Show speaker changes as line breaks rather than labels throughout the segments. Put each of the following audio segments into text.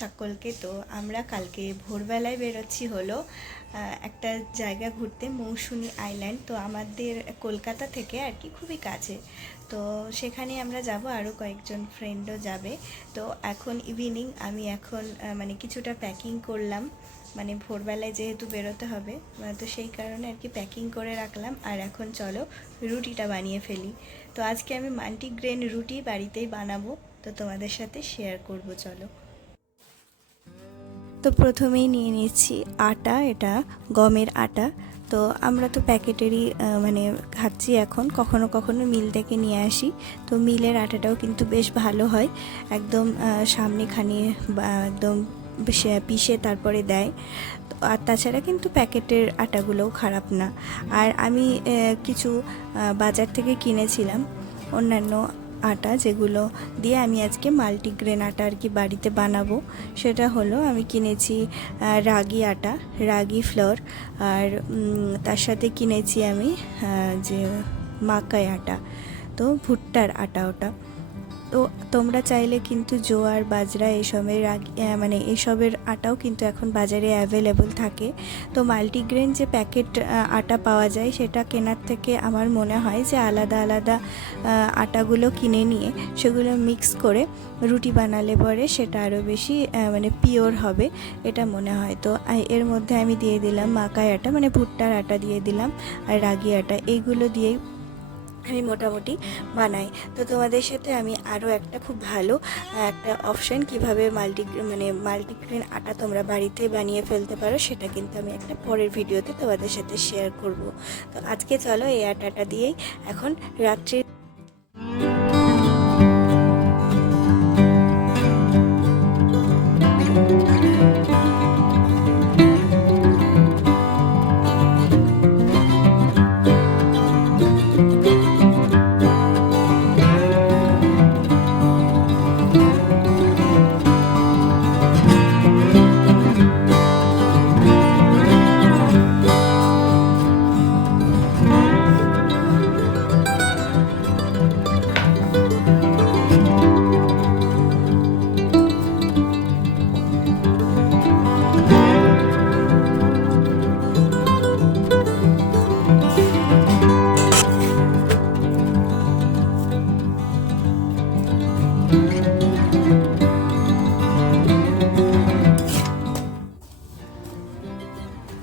সকলকে। তো আমরা কালকে ভোরবেলায় বেরোচ্ছি হলো একটা জায়গা ঘুরতে মৌসুনি আইল্যান্ড তো আমাদের কলকাতা থেকে আর কি, খুবই কাছে। তো সেখানে আমরা যাব আরও কয়েকজন ফ্রেন্ডও যাবে। তো এখন ইভিনিং আমি এখন মানে কিছুটা প্যাকিং করলাম। মানে ভোরবেলায় যেহেতু বেরোতে হবে তো সেই কারণে আর কি প্যাকিং করে রাখলাম। আর এখন চলো, রুটিটা বানিয়ে ফেলি। তো আজকে আমি মাল্টিগ্রেন রুটি বাড়িতেই বানাবো। তো তোমাদের সাথে শেয়ার করব, চলো। তো প্রথমেই নিয়ে নিচ্ছি আটা, এটা গমের আটা। তো আমরা তো প্যাকেটেরই মানে খাচ্ছি এখন, কখনো কখনো মিল থেকে নিয়ে আসি। তো মিলের আটাটাও কিন্তু বেশ ভালো হয়, একদম সামনে খানিয়ে বা একদম পিষে তারপরে দেয়। আর তাছাড়া কিন্তু প্যাকেটের আটাগুলোও খারাপ না। আর আমি কিছু বাজার থেকে কিনেছিলাম, অন্যান্য আটা যেগুলো দিয়ে আমি আজকে মাল্টিগ্রেন আটা আর কি বাড়িতে বানাবো। সেটা হলো আমি কিনেছি রাগি আটা, রাগি ফ্লোর আর তার সাথে কিনেছি আমি যে মাকাই আটা। তো ভুট্টার আটা ওটা। তো তোমরা চাইলে কিন্তু জোয়ার, বাজরা এসবের মানে এসবের আটাও কিন্তু এখন বাজারে অ্যাভেলেবল থাকে। তো মাল্টিগ্রেন যে প্যাকেট আটা পাওয়া যায় সেটা কেনার থেকে আমার মনে হয় যে আলাদা আলাদা আটাগুলো কিনে নিয়ে সেগুলো মিক্স করে রুটি বানালে পরে সেটা আরও বেশি মানে পিওর হবে এটা মনে হয়। তো এর মধ্যে আমি দিয়ে দিলাম মাকাই আটা মানে ভুট্টার আটা দিয়ে দিলাম আর রাগি আটা। এইগুলো দিয়েই আমি মোটামুটি বানাই। তো তোমাদের সাথে আমি আরও একটা খুব ভালো একটা অপশান কীভাবে মাল্টি মানে মাল্টিগ্রেন আটা তোমরা বাড়িতে বানিয়ে ফেলতে পারো, সেটা কিন্তু আমি একটা পরের ভিডিওতে তোমাদের সাথে শেয়ার করব। তো আজকে চলো এই আটাটা দিয়েই এখন রাত্রি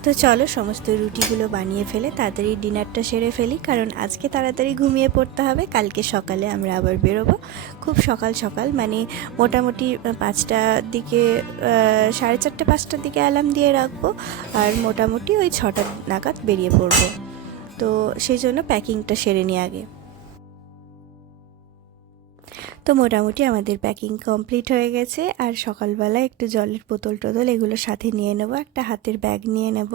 তো চলো সমস্ত রুটিগুলো বানিয়ে ফেলে, তাড়াতাড়ি ডিনারটা সেরে ফেলি, কারণ আজকে তাড়াতাড়ি ঘুমিয়ে পড়তে হবে, কালকে সকালে আমরা আবার বেরোবো। খুব সকাল সকাল মানে মোটামুটি পাঁচটার দিকে সাড়ে চারটে, পাঁচটার দিকে অ্যালার্ম দিয়ে রাখব, আর মোটামুটি ওই ছটা নাগাদ বেরিয়ে পড়ব। তো সেই জন্য প্যাকিংটা সেরে নিই আগে। তো মোটামুটি আমাদের প্যাকিং কমপ্লিট হয়ে গেছে আর সকালবেলা একটু জলের বোতল টোতল এগুলো সাথে নিয়ে নেব একটা হাতের ব্যাগ নিয়ে নেব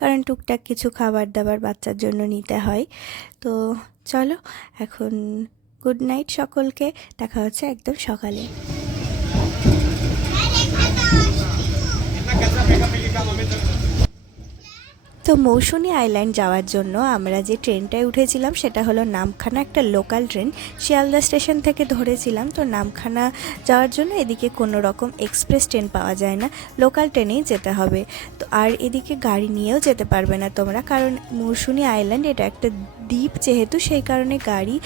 কারণ টুকটাক কিছু খাবার দাবার বাচ্চার জন্য নিতে হয় তো চলো এখন গুড নাইট সকলকে দেখা হচ্ছে একদম সকালে তো মৌসুনি আইল্যান্ড যাওয়ার জন্য আমরা যে ট্রেনটায় উঠেছিলাম সেটা হলো নামখানা একটা লোকাল ট্রেন। শিয়ালদা স্টেশন থেকে ধরেছিলাম, তো নামখানা যাওয়ার জন্য এদিকে কোনো রকম এক্সপ্রেস ট্রেন পাওয়া যায় না। লোকাল ট্রেনেই যেতে হবে। তো আর এদিকে গাড়ি নিয়েও যেতে পারবে না তোমরা, কারণ মৌসুনি আইল্যান্ড এটা একটা দ্বীপ যেহেতু, সেই কারণে গাড়ি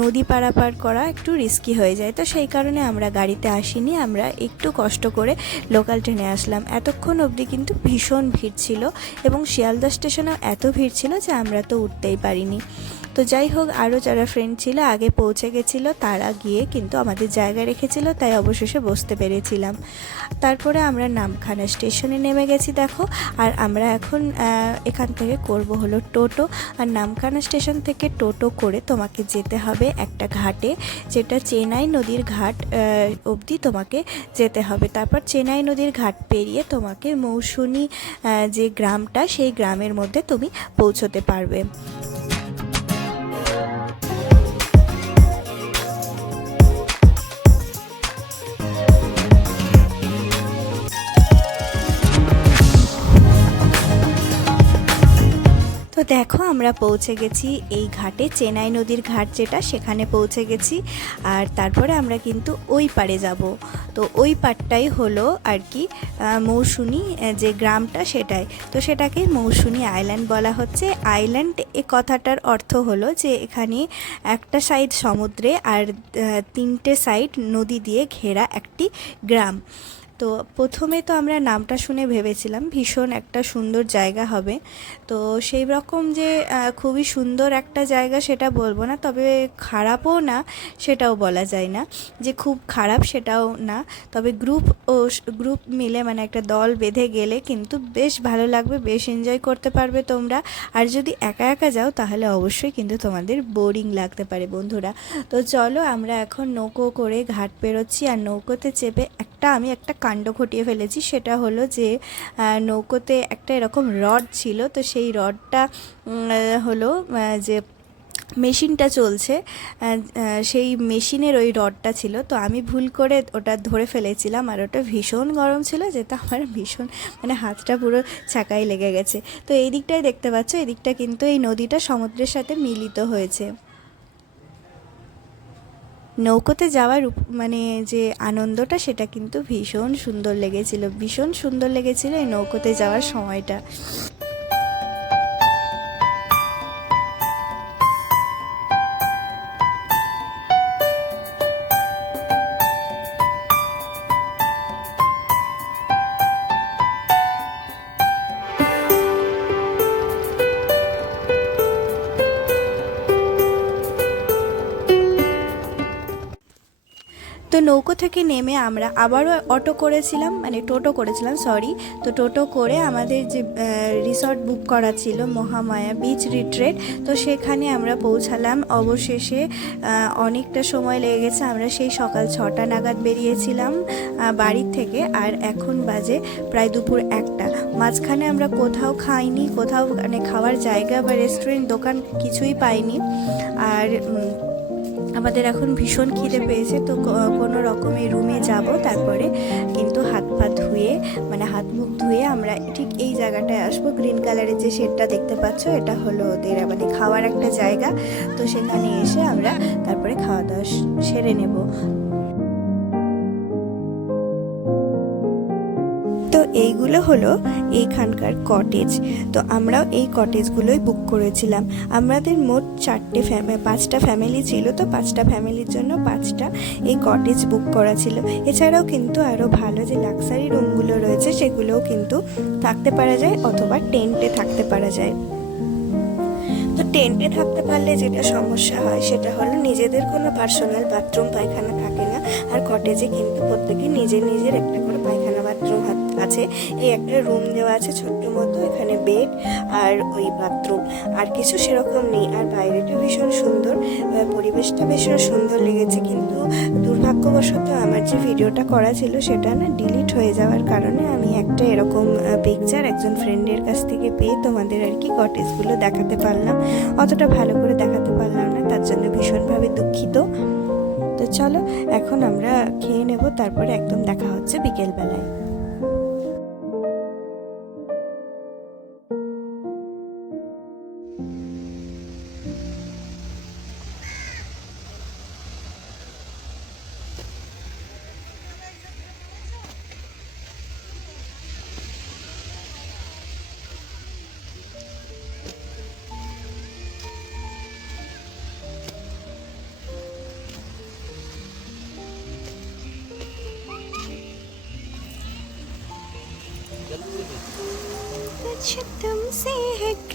নদী পারাপার করা একটু রিস্কি হয়ে যায়। তো সেই কারণে আমরা গাড়িতে আসিনি, আমরা একটু কষ্ট করে লোকাল ট্রেনে আসলাম। এতক্ষণ অবধি কিন্তু ভীষণ ভিড় ছিল এবং শিয়ালদা স্টেশনেও এত ভিড় ছিল যে আমরা তো উঠতেই পারিনি। তো যাই হোক, আরও যারা ফ্রেন্ড ছিল, আগে পৌঁছে গেছিল, তারা গিয়ে কিন্তু আমাদের জায়গা রেখেছিল, তাই অবশেষে বসতে পেরেছিলাম। তারপরে আমরা নামখানা স্টেশনে নেমে গেছি, দেখো। আর আমরা এখন এখান থেকে করব হলো টোটো। আর নামখানা স্টেশন থেকে টোটো করে তোমাকে যেতে হবে একটা ঘাটে, যেটা চেনাই নদীর ঘাট অবধি তোমাকে যেতে হবে। তারপর চেনাই নদীর ঘাট পেরিয়ে তোমাকে মৌসুনি যে গ্রামটা, সেই গ্রামের মধ্যে তুমি পৌঁছতে পারবে। তো দেখো, আমরা পৌঁছে গেছি এই ঘাটে, চেনাই নদীর ঘাট যেটা, সেখানে পৌঁছে গেছি। আর তারপরে আমরা কিন্তু ওই পারে যাব। তো ওই পারটাই হলো আর কি মৌসুনি যে গ্রামটা সেটাই। তো সেটাকে মৌসুনি আইল্যান্ড বলা হচ্ছে। আইল্যান্ড এ কথাটার অর্থ হলো যে এখানে একটা সাইড সমুদ্রে আর তিনটে সাইড নদী দিয়ে ঘেরা একটি গ্রাম। তো প্রথমে তো আমরা নামটা শুনে ভেবেছিলাম, ভীষণ একটা সুন্দর জায়গা হবে। তো সেই রকম যে খুবই সুন্দর একটা জায়গা সেটা বলব না, তবে খারাপও না, সেটাও বলা যায় না। যে খুব খারাপ সেটাও না, তবে গ্রুপ ও গ্রুপ মিলে মানে একটা দল বেঁধে গেলে কিন্তু বেশ ভালো লাগবে, বেশ এনজয় করতে পারবে তোমরা। আর যদি একা একা যাও, তাহলে অবশ্যই কিন্তু তোমাদের বোরিং লাগতে পারে বন্ধুরা। তো চলো আমরা এখন নৌকো করে ঘাট পেরোচ্ছি, আর নৌকোতে চেপে একটা, আমি একটা কাণ্ড ঘটিয়ে ফেলেছি, সেটা হলো যে নৌকোতে একটা এরকম রড ছিল, তো সেই রডটা হলো যে মেশিনটা চলছে সেই মেশিনের ওই রডটা ছিল, তো আমি ভুল করে ওটা ধরে ফেলেছিলাম, আর ওটা ভীষণ গরম ছিল, যেটা আমার ভীষণ মানে হাতটা পুরো ছাকাই লেগে গেছে। তো এই দিকটাই দেখতে পাচ্ছ, এই দিকটা কিন্তু এই নদীটা সমুদ্রের সাথে মিলিত হয়েছে। নৌকোতে যাওয়ার মানে যে আনন্দটা, সেটা কিন্তু ভীষণ সুন্দর লেগেছিল, ভীষণ সুন্দর লেগেছিল এই নৌকোতে যাওয়ার সময়টা। তো নৌকো থেকে নেমে আমরা আবারও অটো করেছিলাম মানে টোটো করেছিলাম সরি তো টোটো করে আমাদের যে রিসর্ট বুক করা ছিল, মহামায়া বিচ রিট্রেট তো সেখানে আমরা পৌঁছালাম। অবশেষে অনেকটা সময় লেগে গেছে, আমরা সেই সকাল ছটা নাগাদ বেরিয়েছিলাম বাড়ির থেকে, আর এখন বাজে প্রায় দুপুর একটা। মাঝখানে আমরা কোথাও খাইনি, কোথাও মানে খাওয়ার জায়গা বা রেস্টুরেন্ট দোকান কিছুই পাইনি। আর আমাদের এখন ভীষণ খিদে পেয়েছে, তো কোনো রকমে রুমে যাব। তারপরে কিন্তু হাত পা ধুয়ে মানে হাত মুখ ধুয়ে আমরা ঠিক এই জায়গাটায় আসব। গ্রিন কালারের যে শেডটা দেখতে পাচ্ছ, এটা হলো ওদের মানে খাওয়ার একটা জায়গা। তো সেখানে এসে আমরা তারপরে খাওয়া দাওয়া সেরে নেব। তো এইগুলো হলো এইখানকার কটেজ তো আমরাও এই কটেজগুলোই বুক করেছিলাম। আমাদের মোট চারটে ফ্যামিলি পাঁচটা ফ্যামিলি ছিল, তো পাঁচটা ফ্যামিলির জন্য পাঁচটা এই কটেজ বুক করা ছিল। এছাড়াও কিন্তু আরও ভালো যে লাক্সারি রুমগুলো রয়েছে, সেগুলোও কিন্তু থাকতে পারা যায় অথবা টেন্টে থাকতে পারা যায়। তো টেন্টে থাকতে পারলে যেটা সমস্যা হয়, সেটা হলো নিজেদের কোনো পার্সোনাল বাথরুম পায়খানা থাকে না। আর কটেজে কিন্তু প্রত্যেকে নিজের নিজের একটা আছে। এই একটা রুম দেওয়া আছে, ছোট্ট মতো, এখানে বেড আর ওই বাথরুম আর কিছু সেরকম নেই, আর বাইরেটা ভীষণ সুন্দর। পরিবেশটা ভীষণ সুন্দর লেগেছে, কিন্তু দুর্ভাগ্যবশত আমার যে ভিডিওটা করা ছিল, সেটা না ডিলিট হয়ে যাওয়ার কারণে আমি একটা এরকম পিকচার একজন ফ্রেন্ডের কাছ থেকে পেয়ে তোমাদের আর কি কটেজগুলো দেখাতে পারলাম। অতটা ভালো করে দেখাতে পারলাম না, তার জন্য ভীষণভাবে দুঃখিত। তো চলো, এখন আমরা খেয়ে নেব, তারপরে একদম দেখা হচ্ছে বিকেলবেলায়।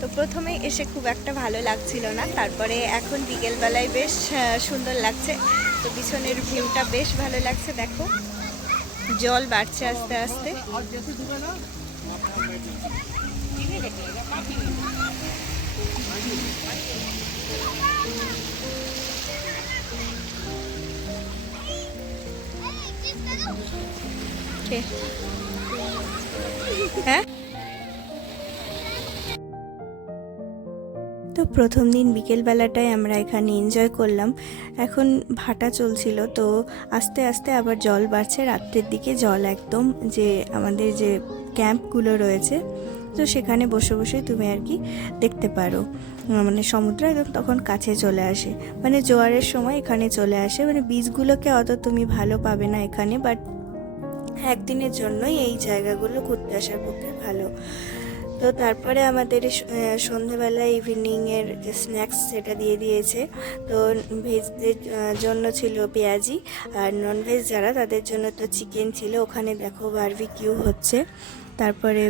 তো প্রথমে এসে খুব একটা ভালো লাগছিল না। তারপরে এখন বিকেলবেলায় বেশ সুন্দর লাগছে। তো পিছনের ভিউটা বেশ ভালো লাগছে, দেখো। জল বাড়ছে আস্তে আস্তে। হ্যাঁ? প্রথম দিন বিকেলবেলাটায় আমরা এখানে এনজয় করলাম। এখন ভাটা চলছিল, তো আস্তে আস্তে আবার জল বাড়ছে। রাত্রের দিকে জল একদম যে আমাদের যে ক্যাম্পগুলো রয়েছে, তো সেখানে বসে বসে তুমি আর কি দেখতে পারো। মানে সমুদ্র একদম তখন কাছে চলে আসে। মানে জোয়ারের সময় এখানে চলে আসে। মানে বীজগুলোকে অত তুমি ভালো পাবে না এখানে বাট একদিনের জন্যই এই জায়গাগুলো ঘুরতে আসার পক্ষে ভালো। তো তারপরে আমাদের সন্ধেবেলা ইভিনিংয়ের স্ন্যাক্স সেটা দিয়ে দিয়েছে। তো ভেজদের জন্য ছিল পেঁয়াজি আর ননভেজ যারা তাদের জন্য তো চিকেন ছিল। ওখানে দেখো বারবিকিউ হচ্ছে। তারপরে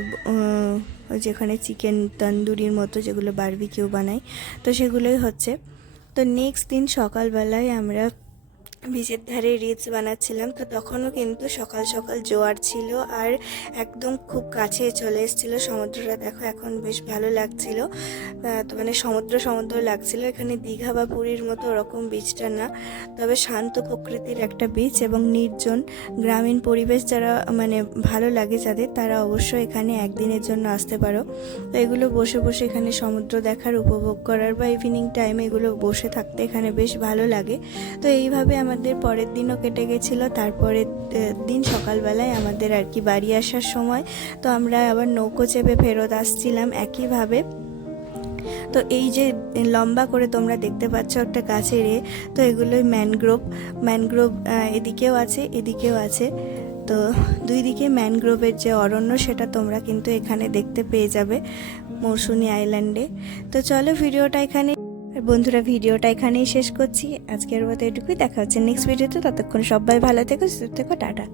যেখানে চিকেন তন্দুরির মতো যেগুলো বারবিকিউ বানাই তো সেগুলোই হচ্ছে। তো নেক্সট দিন সকালবেলায় আমরা বিচের ধারে রিলস বানাচ্ছিলাম, তো তখনও কিন্তু সকাল সকাল জোয়ার ছিল আর একদম খুব কাছে চলে এসেছিল সমুদ্রটা। দেখো, এখন বেশ ভালো লাগছিল। তো মানে সমুদ্র সমুদ্র লাগছিল। এখানে দীঘা বা পুরীর মতো ওরকম বিচটা না। তবে শান্ত প্রকৃতির একটা বিচ এবং নির্জন গ্রামীণ পরিবেশ যারা মানে ভালো লাগে যাদের, তারা অবশ্যই এখানে একদিনের জন্য আসতে পারো। তো এগুলো বসে বসে এখানে সমুদ্র দেখার, উপভোগ করার বা ইভিনিং টাইমে এগুলো বসে থাকতে এখানে বেশ ভালো লাগে। তো এইভাবে আমাদের পরের দিনও কেটে গেছিল। তারপরের দিন সকালবেলায় আমাদের আর কি বাড়ি আসার সময়। তো আমরা আবার নৌকো চেপে ফেরত আসছিলাম একইভাবে। তো এই যে লম্বা করে তোমরা দেখতে পাচ্ছ একটা গাছের এ, তো এগুলোই ম্যানগ্রোভ। ম্যানগ্রোভ এদিকেও আছে এদিকেও আছে। তো দুই দিকে ম্যানগ্রোভের যে অরণ্য, সেটা তোমরা কিন্তু এখানে দেখতে পেয়ে যাবে মৌসুনি আইল্যান্ডে। তো চলো ভিডিওটা এখানে বন্ধুরা, ভিডিওটা এখানেই শেষ করছি। আজকের মতো এটুকুই, দেখা হচ্ছে নেক্সট ভিডিওতে ততক্ষণ সবাই ভালো থেকো, সুস্থ থেকো, টাটা।